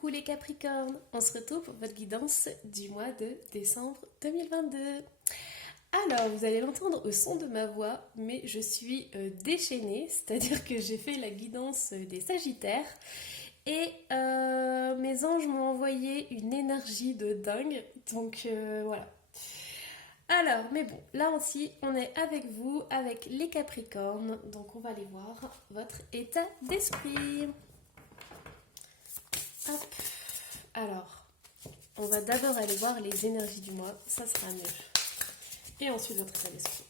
Coucou les Capricornes, on se retrouve pour votre guidance du mois de décembre 2022. Alors, vous allez l'entendre au son de ma voix, mais je suis déchaînée, c'est-à-dire que j'ai fait la guidance des Sagittaires et mes anges m'ont envoyé une énergie de dingue, donc voilà. Alors, mais bon, là aussi, on est avec vous, avec les Capricornes, donc on va aller voir votre état d'esprit. Hop. Alors, on va d'abord aller voir les énergies du mois, ça sera mieux. Et ensuite votre état d'esprit.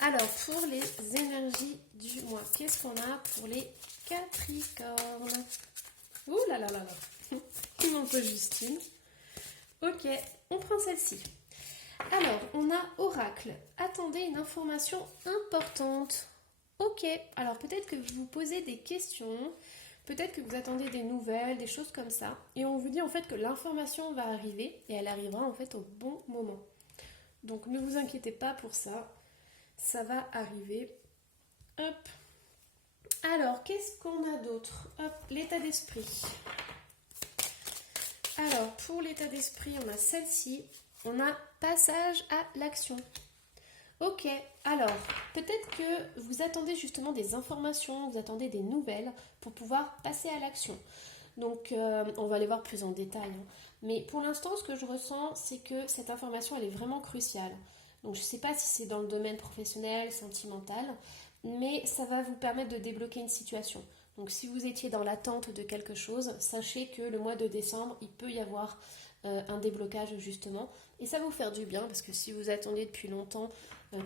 Alors, pour les énergies du mois, qu'est-ce qu'on a pour les Capricornes? Ouh là là là là. Il m'en faut juste une. Ok, on prend celle-ci. Alors, on a Oracle. Attendez une information importante. Ok, alors peut-être que vous vous posez des questions. Peut-être que vous attendez des nouvelles, des choses comme ça. Et on vous dit en fait que l'information va arriver et elle arrivera en fait au bon moment. Donc ne vous inquiétez pas pour ça. Ça va arriver. Hop. Alors, qu'est-ce qu'on a d'autre? Hop, l'état d'esprit. Alors, pour l'état d'esprit, on a celle-ci. On a passage à l'action. Ok, alors, peut-être que vous attendez justement des informations, vous attendez des nouvelles pour pouvoir passer à l'action. Donc, on va les voir plus en détail. Hein. Mais pour l'instant, ce que je ressens, c'est que cette information, elle est vraiment cruciale. Donc, je ne sais pas si c'est dans le domaine professionnel, sentimental, mais ça va vous permettre de débloquer une situation. Donc, si vous étiez dans l'attente de quelque chose, sachez que le mois de décembre, il peut y avoir un déblocage justement. Et ça va vous faire du bien, parce que si vous attendez depuis longtemps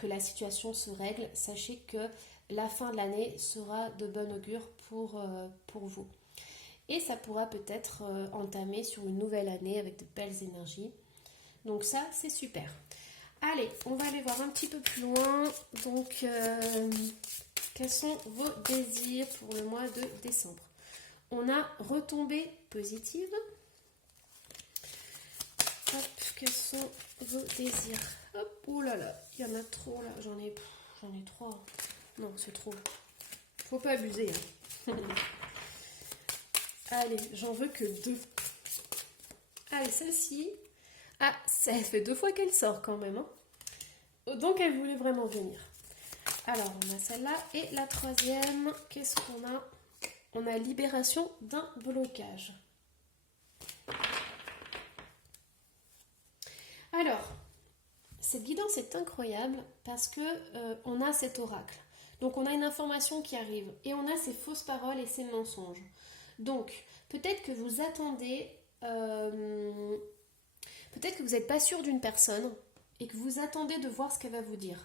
que la situation se règle, sachez que la fin de l'année sera de bon augure pour vous. Et ça pourra peut-être entamer sur une nouvelle année avec de belles énergies. Donc ça, c'est super. Allez, on va aller voir un petit peu plus loin. Donc, quels sont vos désirs pour le mois de décembre? On a retombées positives. Hop, quels sont vos désirs? Hop, oh là là, il y en a trop là, j'en ai 3. Non, c'est trop. Faut pas abuser. Hein. Allez, j'en veux que 2. Allez, celle-ci. Ah, ça fait 2 fois qu'elle sort quand même. Hein. Donc elle voulait vraiment venir. Alors, on a celle-là. Et la troisième, qu'est-ce qu'on a? On a libération d'un blocage. Alors, cette guidance est incroyable parce que on a cet oracle. Donc on a une information qui arrive et on a ces fausses paroles et ces mensonges. Donc peut-être que vous attendez, peut-être que vous n'êtes pas sûr d'une personne et que vous attendez de voir ce qu'elle va vous dire.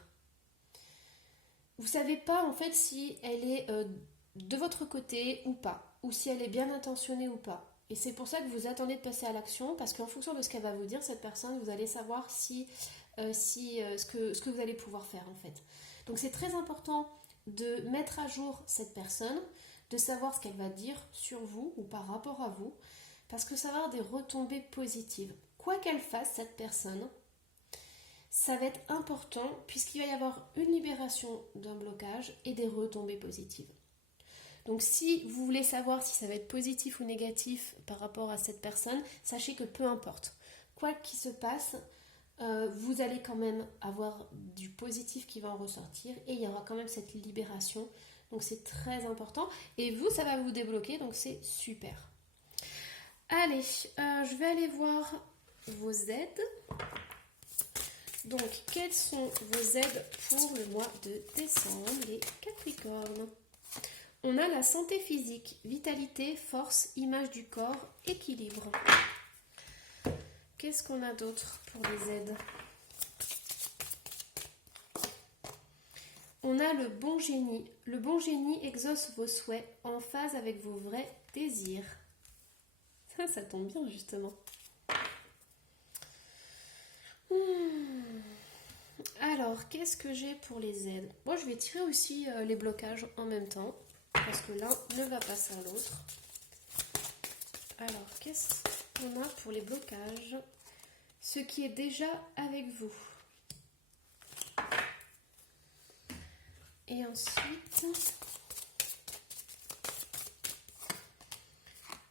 Vous ne savez pas en fait si elle est de votre côté ou pas, ou si elle est bien intentionnée ou pas. Et c'est pour ça que vous attendez de passer à l'action, parce qu'en fonction de ce qu'elle va vous dire, cette personne, vous allez savoir ce que vous allez pouvoir faire en fait. Donc c'est très important de mettre à jour cette personne, de savoir ce qu'elle va dire sur vous ou par rapport à vous, parce que ça va avoir des retombées positives. Quoi qu'elle fasse, cette personne, ça va être important puisqu'il va y avoir une libération d'un blocage et des retombées positives. Donc si vous voulez savoir si ça va être positif ou négatif par rapport à cette personne, sachez que peu importe. Quoi qu'il se passe, vous allez quand même avoir du positif qui va en ressortir et il y aura quand même cette libération. Donc c'est très important. Et vous, ça va vous débloquer, donc c'est super. Allez, je vais aller voir vos aides. Donc, quelles sont vos aides pour le mois de décembre, les Capricornes? On a la santé physique, vitalité, force, image du corps, équilibre. Qu'est-ce qu'on a d'autre pour les aides? On a le bon génie. Le bon génie exauce vos souhaits en phase avec vos vrais désirs. Ça tombe bien justement. Alors, qu'est-ce que j'ai pour les aides? Moi, je vais tirer aussi les blocages en même temps. Parce que l'un ne va pas sans l'autre. Alors, qu'est-ce qu'on a pour les blocages? Ce qui est déjà avec vous. Et ensuite,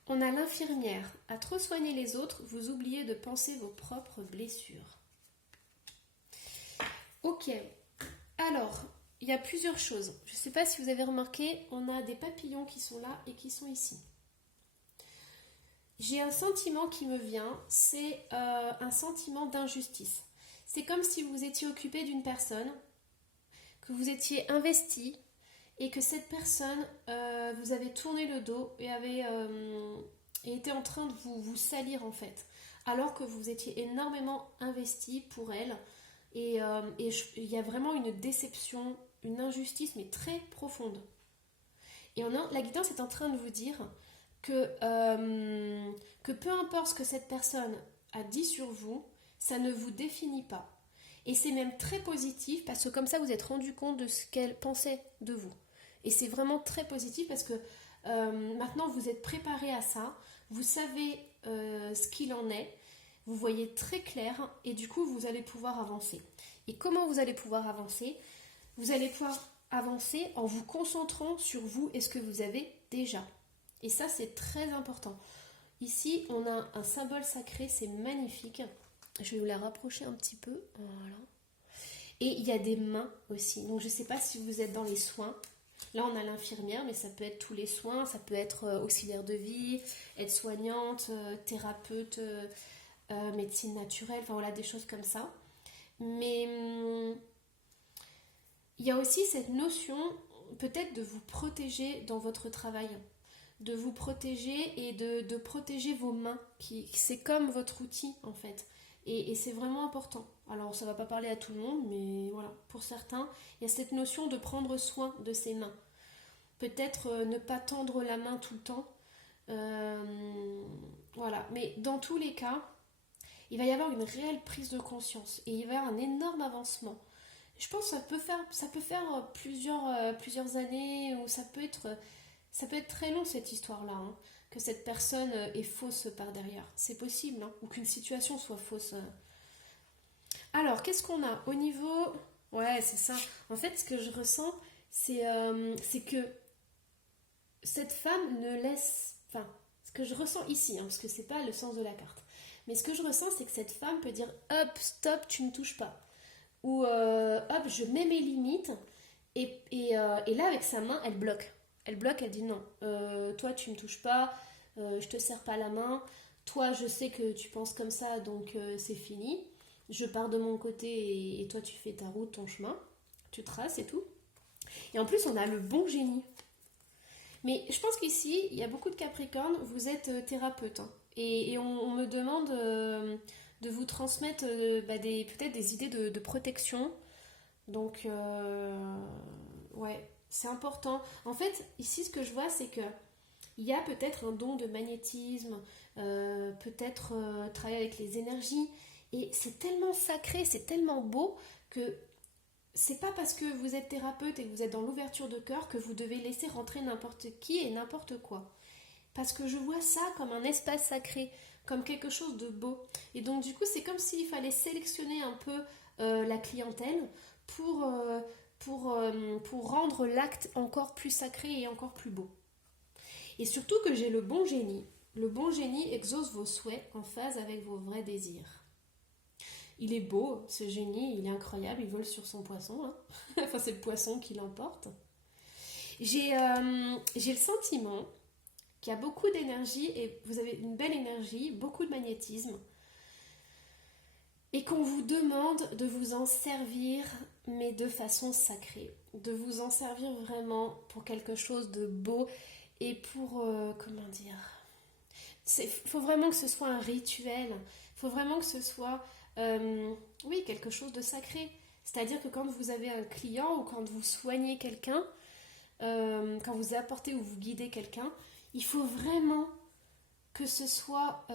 On a l'infirmière. À trop soigner les autres, vous oubliez de penser vos propres blessures. Ok. Alors, il y a plusieurs choses. Je ne sais pas si vous avez remarqué, on a des papillons qui sont là et qui sont ici. J'ai un sentiment qui me vient, c'est un sentiment d'injustice. C'est comme si vous étiez occupé d'une personne, que vous étiez investi et que cette personne vous avait tourné le dos et était en train de vous salir en fait, alors que vous étiez énormément investi pour elle. Et il y a vraiment une déception, une injustice, mais très profonde. Et la guidance est en train de vous dire que peu importe ce que cette personne a dit sur vous, ça ne vous définit pas. Et c'est même très positif parce que comme ça vous êtes rendu compte de ce qu'elle pensait de vous. Et c'est vraiment très positif parce que maintenant vous êtes préparé à ça, vous savez ce qu'il en est, vous voyez très clair et du coup vous allez pouvoir avancer. Et comment vous allez pouvoir avancer? Vous allez pouvoir avancer en vous concentrant sur vous et ce que vous avez déjà. Et ça c'est très important. Ici on a un symbole sacré, c'est magnifique. Je vais vous la rapprocher un petit peu. Voilà. Et il y a des mains aussi. Donc je ne sais pas si vous êtes dans les soins. Là on a l'infirmière, mais ça peut être tous les soins. Ça peut être auxiliaire de vie, aide-soignante, thérapeute, médecine naturelle. Enfin voilà, des choses comme ça. Mais il y a aussi cette notion peut-être de vous protéger dans votre travail. De vous protéger et de protéger vos mains. C'est comme votre outil en fait. Et c'est vraiment important. Alors ça ne va pas parler à tout le monde, mais voilà, pour certains, il y a cette notion de prendre soin de ses mains. Peut-être ne pas tendre la main tout le temps. Voilà, mais dans tous les cas, il va y avoir une réelle prise de conscience et il va y avoir un énorme avancement. Je pense que ça peut faire plusieurs années ou ça peut être très long cette histoire-là. Hein, que cette personne est fausse par derrière. C'est possible, hein, ou qu'une situation soit fausse. Alors, qu'est-ce qu'on a au niveau... Ouais, c'est ça. En fait, ce que je ressens, c'est que cette femme ne laisse... Enfin, ce que je ressens ici, hein, parce que c'est pas le sens de la carte. Mais ce que je ressens, c'est que cette femme peut dire « Hop, stop, tu ne touches pas ». Ou « Hop, je mets mes limites ». Et là, avec sa main, elle bloque. Elle bloque, elle dit non, toi tu me touches pas, je te serre pas la main, toi je sais que tu penses comme ça donc c'est fini, je pars de mon côté et toi tu fais ta route, ton chemin, tu traces et tout. Et en plus on a le bon génie. Mais je pense qu'ici, il y a beaucoup de Capricornes, vous êtes thérapeute hein, et on me demande de vous transmettre peut-être des idées de protection. Donc ouais. C'est important. En fait, ici, ce que je vois, c'est que il y a peut-être un don de magnétisme, peut-être travailler avec les énergies. Et c'est tellement sacré, c'est tellement beau que c'est pas parce que vous êtes thérapeute et que vous êtes dans l'ouverture de cœur que vous devez laisser rentrer n'importe qui et n'importe quoi. Parce que je vois ça comme un espace sacré, comme quelque chose de beau. Et donc, du coup, c'est comme s'il fallait sélectionner un peu la clientèle pour rendre l'acte encore plus sacré et encore plus beau. Et surtout que j'ai le bon génie. Le bon génie exauce vos souhaits en phase avec vos vrais désirs. Il est beau, ce génie, il est incroyable, il vole sur son poisson. Hein. Enfin, c'est le poisson qui l'emporte. J'ai le sentiment qu'il y a beaucoup d'énergie et vous avez une belle énergie, beaucoup de magnétisme. Et qu'on vous demande de vous en servir, mais de façon sacrée. De vous en servir vraiment pour quelque chose de beau et pour, comment dire... Il faut vraiment que ce soit un rituel. Il faut vraiment que ce soit, oui, quelque chose de sacré. C'est-à-dire que quand vous avez un client ou quand vous soignez quelqu'un, quand vous apportez ou vous guidez quelqu'un, il faut vraiment que ce soit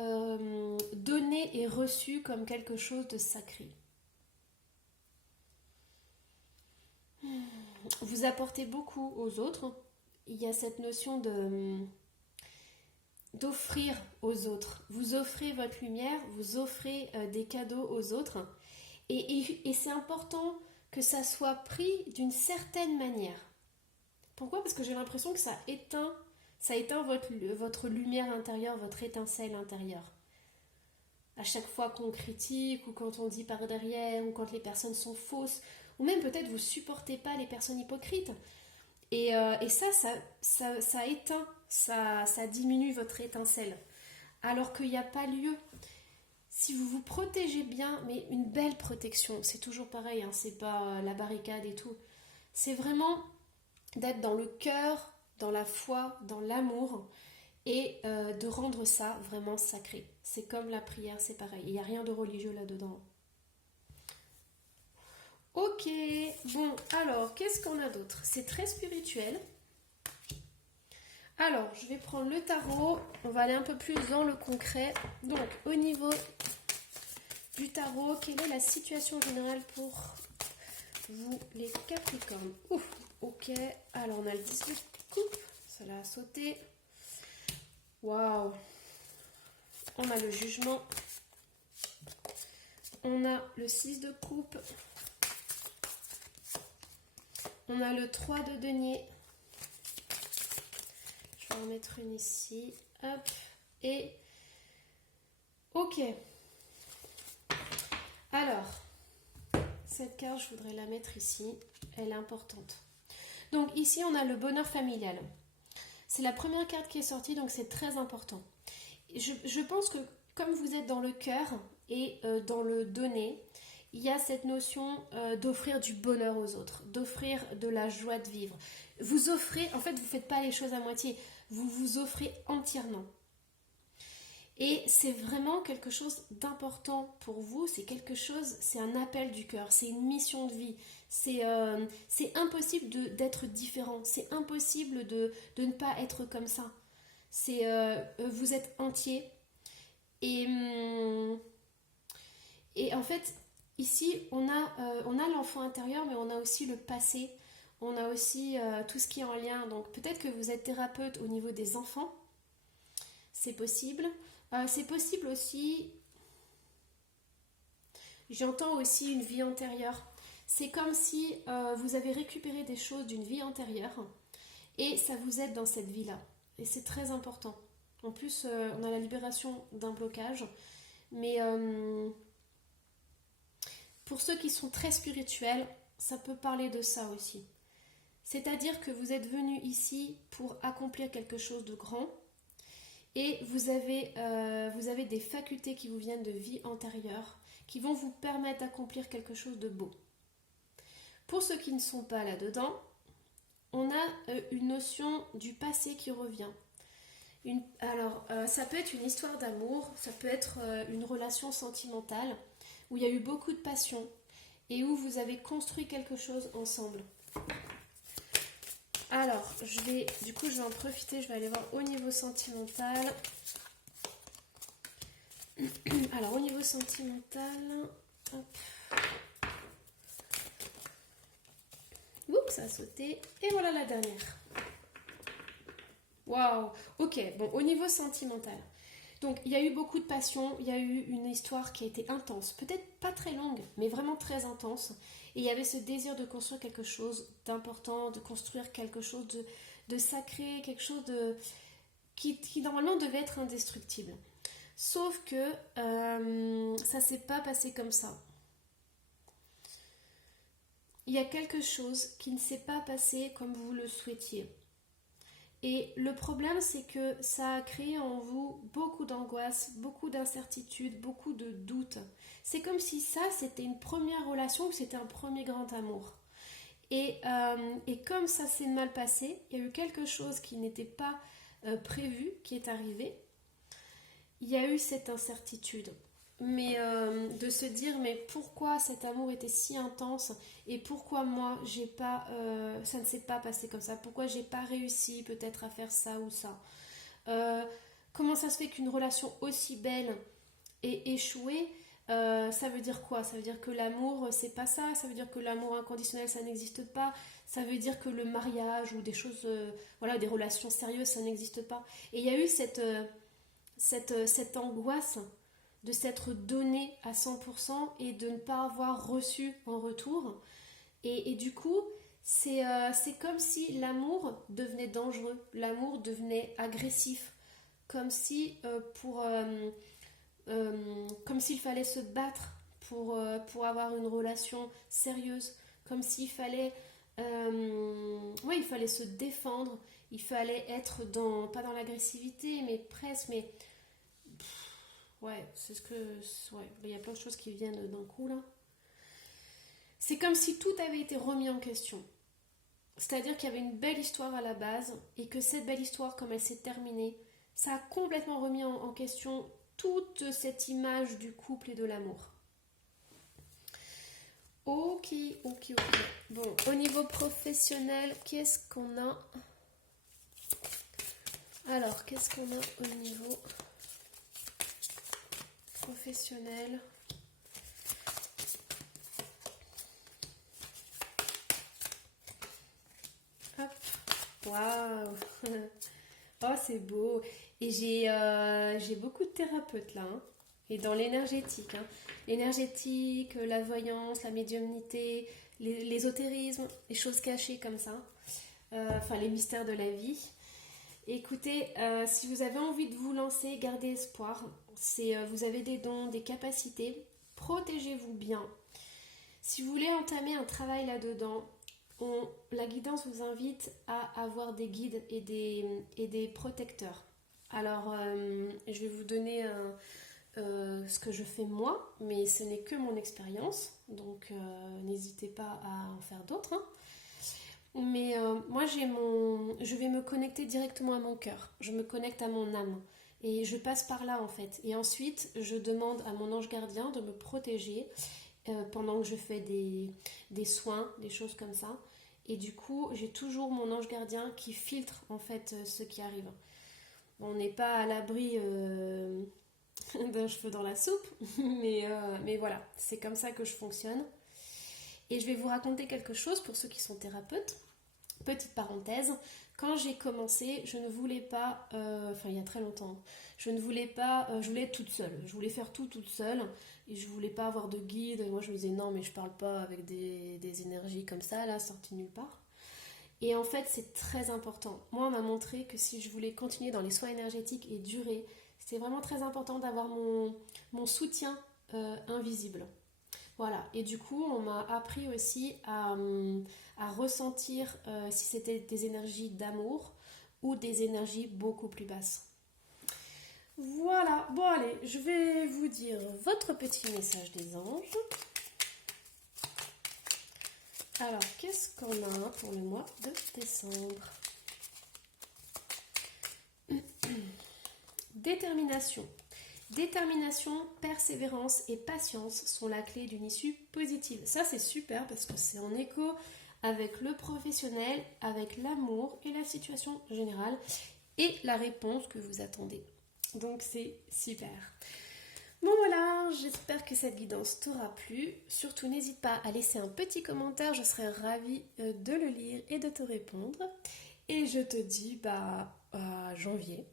donné et reçu comme quelque chose de sacré. Vous apportez beaucoup aux autres. Il y a cette notion d'offrir aux autres. Vous offrez votre lumière, vous offrez des cadeaux aux autres. Et c'est important que ça soit pris d'une certaine manière. Pourquoi ? Parce que j'ai l'impression que ça éteint Ça éteint votre lumière intérieure, votre étincelle intérieure. À chaque fois qu'on critique ou quand on dit par derrière ou quand les personnes sont fausses ou même peut-être vous supportez pas les personnes hypocrites. Et ça éteint, ça diminue votre étincelle. Alors qu'il n'y a pas lieu. Si vous vous protégez bien, mais une belle protection, c'est toujours pareil, hein, c'est pas la barricade et tout. C'est vraiment d'être dans le cœur, dans la foi, dans l'amour et de rendre ça vraiment sacré. C'est comme la prière, c'est pareil. Il n'y a rien de religieux là-dedans. Ok, bon, alors, qu'est-ce qu'on a d'autre? C'est très spirituel. Alors, je vais prendre le tarot. On va aller un peu plus dans le concret. Donc, au niveau du tarot, quelle est la situation générale pour vous, les Capricornes? Ouf, ok. Alors, on a le 10 de coupe. Cela a sauté. Waouh. On a le jugement. On a le 6 de coupe. On a le 3 de denier. Je vais en mettre une ici. Hop. Et ok. Alors, cette carte, je voudrais la mettre ici. Elle est importante. Donc ici, on a le bonheur familial. C'est la première carte qui est sortie, donc c'est très important. Je pense que comme vous êtes dans le cœur et dans le donner, il y a cette notion d'offrir du bonheur aux autres, d'offrir de la joie de vivre. Vous offrez, en fait, vous ne faites pas les choses à moitié, vous vous offrez entièrement. Et c'est vraiment quelque chose d'important pour vous, c'est quelque chose, c'est un appel du cœur, c'est une mission de vie. C'est impossible d'être différent, c'est impossible de ne pas être comme ça. Vous êtes entier. Et, et en fait, ici, on a l'enfant intérieur, mais on a aussi le passé, on a aussi tout ce qui est en lien. Donc peut-être que vous êtes thérapeute au niveau des enfants, c'est possible. C'est possible aussi, j'entends aussi une vie antérieure. C'est comme si vous avez récupéré des choses d'une vie antérieure et ça vous aide dans cette vie-là. Et c'est très important. En plus, on a la libération d'un blocage. Mais pour ceux qui sont très spirituels, ça peut parler de ça aussi. C'est-à-dire que vous êtes venu ici pour accomplir quelque chose de grand. Et vous avez des facultés qui vous viennent de vie antérieure, qui vont vous permettre d'accomplir quelque chose de beau. Pour ceux qui ne sont pas là-dedans, on a une notion du passé qui revient. Ça peut être une histoire d'amour, ça peut être une relation sentimentale, où il y a eu beaucoup de passion, et où vous avez construit quelque chose ensemble. Alors, je vais en profiter, je vais aller voir au niveau sentimental. Alors, au niveau sentimental, hop. Oups, ça a sauté. Et voilà la dernière. Waouh, ok, bon, au niveau sentimental. Donc, il y a eu beaucoup de passion, il y a eu une histoire qui a été intense. Peut-être pas très longue, mais vraiment très intense. Et il y avait ce désir de construire quelque chose d'important, de construire quelque chose de sacré, quelque chose qui normalement devait être indestructible. Sauf que ça s'est pas passé comme ça. Il y a quelque chose qui ne s'est pas passé comme vous le souhaitiez. Et le problème, c'est que ça a créé en vous beaucoup d'angoisse, beaucoup d'incertitude, beaucoup de doutes. C'est comme si ça, c'était une première relation ou c'était un premier grand amour. Et comme ça s'est mal passé, il y a eu quelque chose qui n'était pas prévu, qui est arrivé. Il y a eu cette incertitude. Mais de se dire, mais pourquoi cet amour était si intense et pourquoi moi, ça ne s'est pas passé comme ça? Pourquoi j'ai pas réussi peut-être à faire ça ou ça? Comment ça se fait qu'une relation aussi belle ait échoué? Ça veut dire quoi? Ça veut dire que l'amour, c'est pas ça? Ça veut dire que l'amour inconditionnel, ça n'existe pas? Ça veut dire que le mariage ou des choses, des relations sérieuses, ça n'existe pas? Et il y a eu cette angoisse de s'être donné à 100% et de ne pas avoir reçu en retour. Et du coup, C'est comme si l'amour devenait dangereux, l'amour devenait agressif, comme si comme s'il fallait se battre pour avoir une relation sérieuse, comme s'il fallait, ouais, il fallait se défendre, il fallait être pas dans l'agressivité, mais presque, mais ouais, c'est ce que, ouais, il y a plein de choses qui viennent d'un coup là. C'est comme si tout avait été remis en question. C'est-à-dire qu'il y avait une belle histoire à la base et que cette belle histoire, comme elle s'est terminée, ça a complètement remis en question toute cette image du couple et de l'amour. Ok, ok, ok. Bon, au niveau professionnel, qu'est-ce qu'on a? Alors, qu'est-ce qu'on a au niveau professionnel? Hop, waouh. Oh, c'est beau. Et j'ai beaucoup de thérapeutes là, hein. Et dans l'énergétique, hein. L'énergétique, la voyance, la médiumnité, l'ésotérisme, les choses cachées comme ça. Enfin, les mystères de la vie. Écoutez, si vous avez envie de vous lancer, gardez espoir. Vous avez des dons, des capacités. Protégez-vous bien. Si vous voulez entamer un travail là-dedans, la guidance vous invite à avoir des guides et des protecteurs. Alors, je vais vous donner ce que je fais moi, mais ce n'est que mon expérience, donc n'hésitez pas à en faire d'autres, hein. Mais moi, je vais me connecter directement à mon cœur, je me connecte à mon âme, et je passe par là en fait. Et ensuite, je demande à mon ange gardien de me protéger pendant que je fais des soins, des choses comme ça. Et du coup, j'ai toujours mon ange gardien qui filtre en fait ce qui arrive. On n'est pas à l'abri d'un cheveu dans la soupe, mais voilà, c'est comme ça que je fonctionne. Et je vais vous raconter quelque chose pour ceux qui sont thérapeutes. Petite parenthèse, quand j'ai commencé, je ne voulais pas, enfin il y a très longtemps, je ne voulais pas, je voulais être toute seule, je voulais faire tout toute seule et je voulais pas avoir de guide. Et moi je me disais non mais je parle pas avec des énergies comme ça là, sorties nulle part. Et en fait c'est très important. Moi on m'a montré que si je voulais continuer dans les soins énergétiques et durer, c'était vraiment très important d'avoir mon soutien invisible. Voilà, et du coup, on m'a appris aussi à ressentir si c'était des énergies d'amour ou des énergies beaucoup plus basses. Voilà, bon allez, je vais vous dire votre petit message des anges. Alors, qu'est-ce qu'on a pour le mois de décembre? Détermination. Détermination, persévérance et patience sont la clé d'une issue positive. Ça, c'est super parce que c'est en écho avec le professionnel, avec l'amour et la situation générale et la réponse que vous attendez. Donc, c'est super. Bon voilà, j'espère que cette guidance t'aura plu. Surtout, n'hésite pas à laisser un petit commentaire, je serai ravie de le lire et de te répondre. Et je te dis à janvier.